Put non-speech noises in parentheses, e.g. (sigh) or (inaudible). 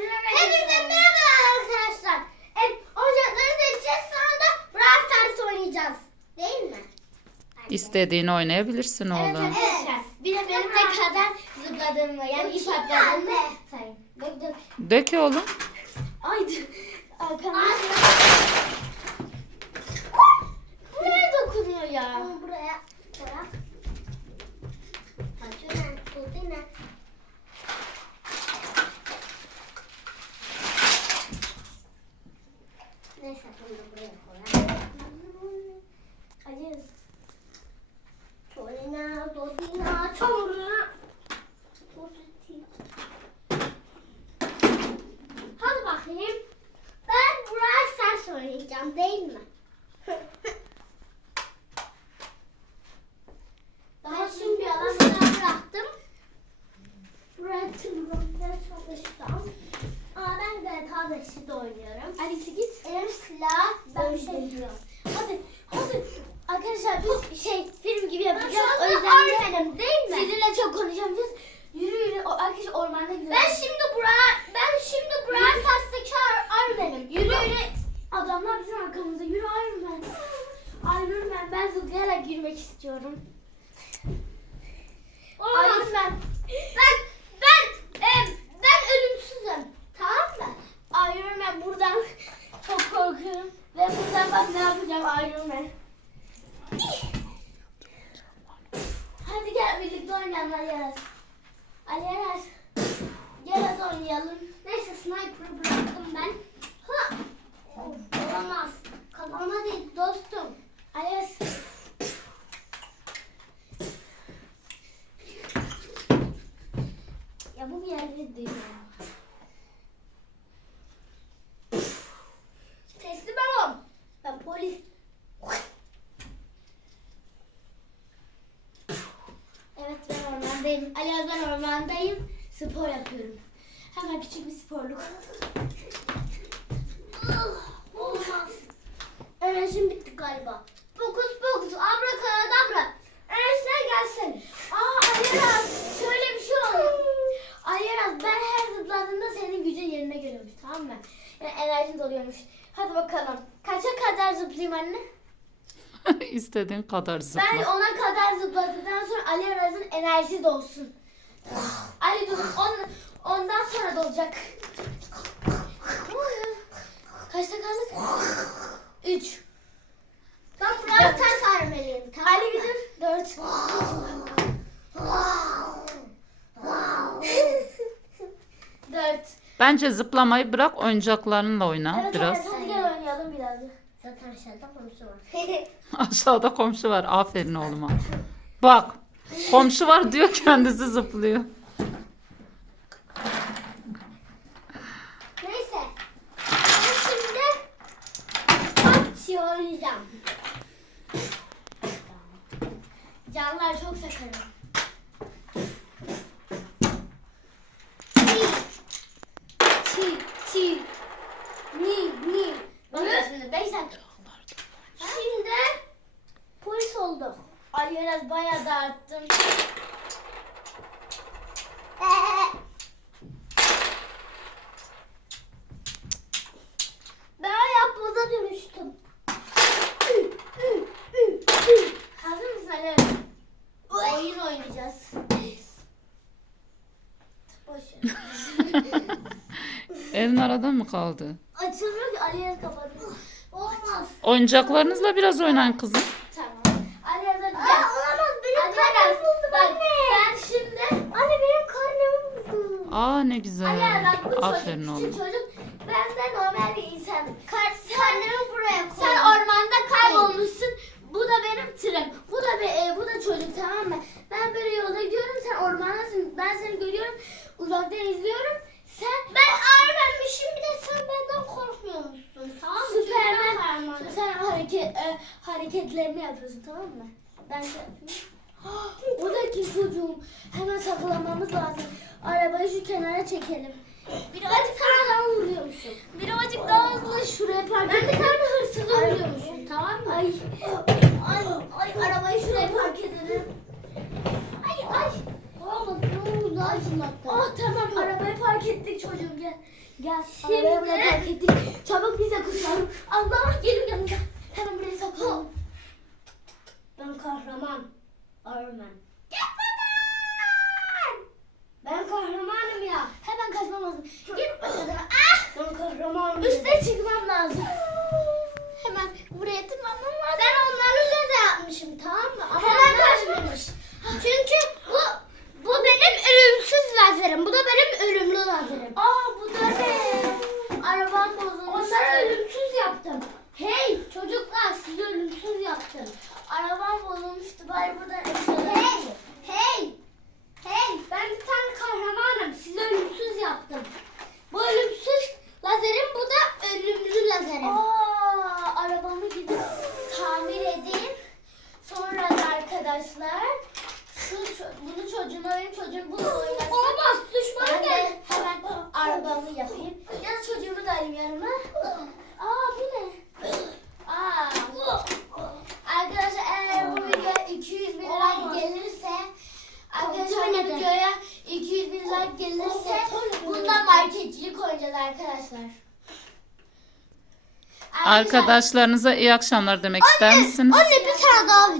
Hepinize merhaba arkadaşlar. Evet, oyuncakları seçeceğiz sonra da Brawl Stars oynayacağız. Değil mi? İstediğini oynayabilirsin Evet oğlum. arkadaşlar. Bir de benim ne kadar zıpladığımı yani ip atladığımı sayın. Dök dök. Dök oğlum. Ay dur. Arkamda. Buraya dokunuyor ya. Buraya. Buraya. Kaçıyor. Tutun ne? Neyse bunu da buraya koyalım. Acıyız. Çolina, dodina, çamuruna. Hadi bakayım. Ben Brawl Stars oynayacağım değil mi? Daha şimdi bir alan bıraktım. Bıraktım. Bıraktım. çalıştım. Aa ben de kardeşi de oynuyorum. Alice git. Elim silah. Ben bir şey diyorum. Hadi. Hadi. Arkadaşlar biz şey film gibi yapacağız. O yüzden benim değil mi? Sizinle çok konuşamayacağız. Yürü yürü. O arkadaş ormanda gidiyor. Ben şimdi bura ben şimdi Brawl Stars'taki Iron Man'im. Yürü yürü. Adamlar bizim arkamızda. Yürü Iron Man. Iron Man ben zıplayarak istiyorum. Iron Man. Ben ben e, ben ölümsüzüm. Tamam mı? Iron Man buradan çok korkuyorum. Ve buradan bak ne yapacağım Iron Man. Hadi gel birlikte oynayalım Ali Aras. Ali Aras. Gel hadi oynayalım. Neyse sniper bıraktım ben. Ha. Of, olamaz. Kafama değil dostum. Ali Aras. Ya bu bir yerde değil. Teslim olun. Ben polis. Evet ben ormandayım. Ali Öz, ben ormandayım. Spor yapıyorum. Hemen küçük bir sporluk. Ah, Olmaz. Enerjim bitti galiba. Fokus fokus abrakadabra. Enerjiler gelsin. Aa Aliyeraz şöyle bir şey oluyor. Aliyeraz ben her zıpladığımda senin gücün yerine geliyormuş tamam mı? Yani enerjin doluyormuş. Hadi bakalım. Kaça kadar zıplayayım anne? (laughs) İstediğin kadar Ben zıpla. ona kadar zıpladıktan sonra Ali Araz'ın enerjisi dolsun. Ali dur on, ondan sonra dolacak. Kaçta kaldık? Üç. Ben Brawl Stars vermeliyim. Tamam Ali bir dur. Dört. Dört. Bence zıplamayı bırak oyuncaklarınla oyna Evet, biraz. evet, hadi gel oynayalım birazcık. Zaten aşağıda komşu var. (laughs) Aşağıda komşu var. Aferin oğluma. Bak. Komşu var diyor kendisi zıplıyor. Neyse. Ben şimdi PUBG oynayacağım. Canlar çok sakarım. Biraz bayağı dağıttım. Ben yapboza dönüştüm. Hazır mısın Ali? Oyun oynayacağız. Boş. (laughs) Elin arada mı kaldı? Açılmıyor ki Ali'ye kapattım. Olmaz. Oyuncaklarınızla biraz oynayın kızım. Tamam. Ali yazar gel. olamaz benim karnım buldu anne. Ben şimdi. Anne benim karnım buldu. Aa ne güzel. Anne bak bu Aferin çocuk. oğlum. Çocuk ben de normal bir insanım. Kar, karnımı buraya koy. Sen ormanda kaybolmuşsun. Bu da benim tırım. Bu da be, e, bu da çocuk tamam mı? Ben böyle yolda gidiyorum. Sen ormandasın. Ben seni görüyorum. Uzaktan izliyorum. Sen ben Ironman'mişim bir de sen benden korkmuyor musun? Tamam mı? Süpermen. Sen hareket e, hareketlerini yapıyorsun tamam mı? Ben de yapıyorum. (gasps) O da ki çocuğum. Hemen saklamamız lazım. Arabayı şu kenara çekelim. Birazcık daha vuruyormuşum. Birazcık daha hızlı şuraya park edelim. Ben bir tane hırsızı vuruyormuşum tamam mı? Ay. Ay. Ay arabayı şuraya park edelim. Ay ay. Olmadı. Ne oldu? Acımadı. Oh tamam arabayı park ettik çocuğum gel. Gel. Şimdi buraya park (laughs) ettik. Çabuk bize kurtarın. Allah gelin yanımda. Hemen buraya sokalım. Ben kahraman. Iron Man. Ben kahramanım ya. Hemen kaçmam lazım. Git bakalım. Ah! Ben kahramanım. Üste çıkmam lazım. Hemen buraya tırmanmam lazım. Ben onlarla da yapmışım tamam mı? Ama Hemen kaçmamış. Çünkü bu bu benim ölümsüz lazerim. Bu da benim ölümlü lazerim. Aa bu da ne? Arabam bozulmuş. Onları ölümsüz yaptım. Hey çocuklar sizi ölümsüz yaptım. Arabam bozulmuştu. Bari buradan Hey! Hey! Hey! Ben bir tane kahramanım. Sizi ölümsüz yaptım. Bu ölümsüz lazerim, bu da ölümlü lazerim. Aa, arabamı gidip tamir edeyim. Sonra da arkadaşlar şu ço- bunu çocuğuma benim çocuğum bunu oynasın. Olmaz düşman gel. Hemen arabamı yapayım. Ya da çocuğumu da alayım yanıma. Aa bu ne? Aa. Arkadaşlar eğer bu video 200 bin like gelirse Arkadaşlar bu videoya 200 bin like gelirse bundan marketçilik oynayacağız arkadaşlar. Arkadaşlarınıza iyi akşamlar demek ister misiniz? Anne bir tane daha